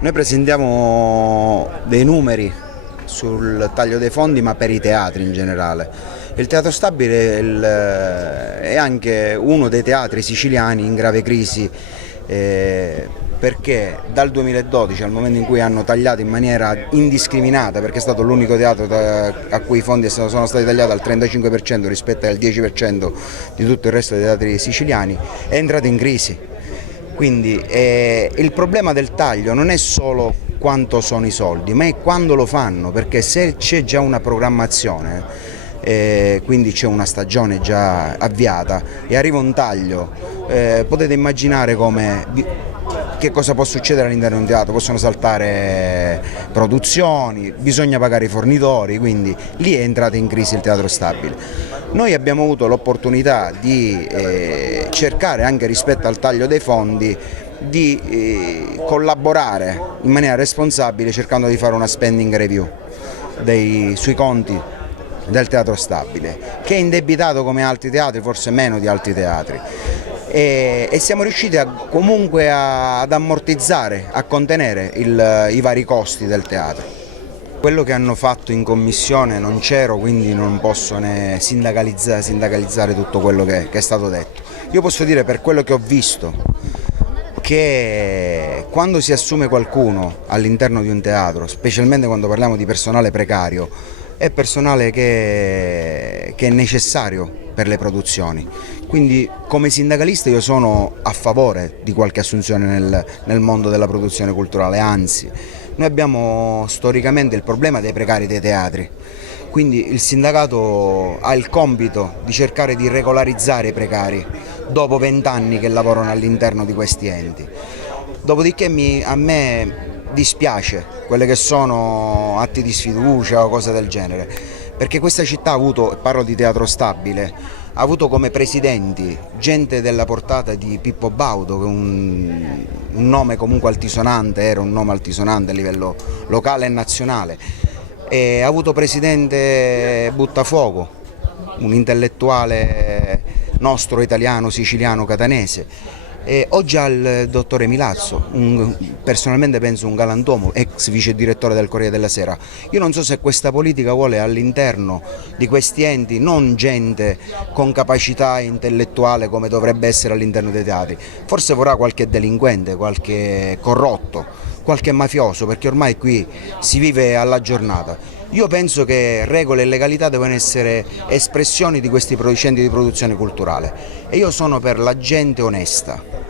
Noi presentiamo dei numeri sul taglio dei fondi, ma per i teatri in generale. Il Teatro Stabile è anche uno dei teatri siciliani in grave crisi, perché dal 2012, al momento in cui hanno tagliato in maniera indiscriminata, perché è stato l'unico teatro a cui i fondi sono stati tagliati al 35% rispetto al 10% di tutto il resto dei teatri siciliani, è entrato in crisi. Quindi il problema del taglio non è solo quanto sono i soldi, ma è quando lo fanno, perché se c'è già una programmazione, quindi c'è una stagione già avviata e arriva un taglio, potete immaginare che cosa può succedere all'interno di un teatro. Possono saltare produzioni, bisogna pagare i fornitori, quindi lì è entrato in crisi il Teatro Stabile. Noi abbiamo avuto l'opportunità di cercare, anche rispetto al taglio dei fondi, di collaborare in maniera responsabile, cercando di fare una spending review sui conti del Teatro Stabile, che è indebitato come altri teatri, forse meno di altri teatri, e siamo riusciti comunque ad ammortizzare, a contenere i vari costi del teatro. Quello che hanno fatto in commissione non c'ero, quindi non posso né sindacalizzare tutto quello che è stato detto. Io posso dire, per quello che ho visto, che quando si assume qualcuno all'interno di un teatro, specialmente quando parliamo di personale precario, è personale che è necessario per le produzioni. Quindi come sindacalista io sono a favore di qualche assunzione nel mondo della produzione culturale, anzi noi abbiamo storicamente il problema dei precari dei teatri, quindi il sindacato ha il compito di cercare di regolarizzare i precari dopo 20 anni che lavorano all'interno di questi enti. Dopodiché a me dispiace quelle che sono atti di sfiducia o cose del genere, perché questa città ha avuto, parlo di Teatro Stabile, ha avuto come presidenti gente della portata di Pippo Baudo, che è un nome comunque altisonante, era un nome altisonante a livello locale e nazionale, e ha avuto presidente Buttafuoco, un intellettuale nostro italiano, siciliano, catanese. E oggi ha il dottore Milazzo, personalmente penso un galantuomo, ex vice direttore del Corriere della Sera. Io non so se questa politica vuole all'interno di questi enti non gente con capacità intellettuale come dovrebbe essere all'interno dei teatri, forse vorrà qualche delinquente, qualche corrotto, qualche mafioso, perché ormai qui si vive alla giornata. Io penso che regole e legalità devono essere espressioni di questi centri di produzione culturale e io sono per la gente onesta.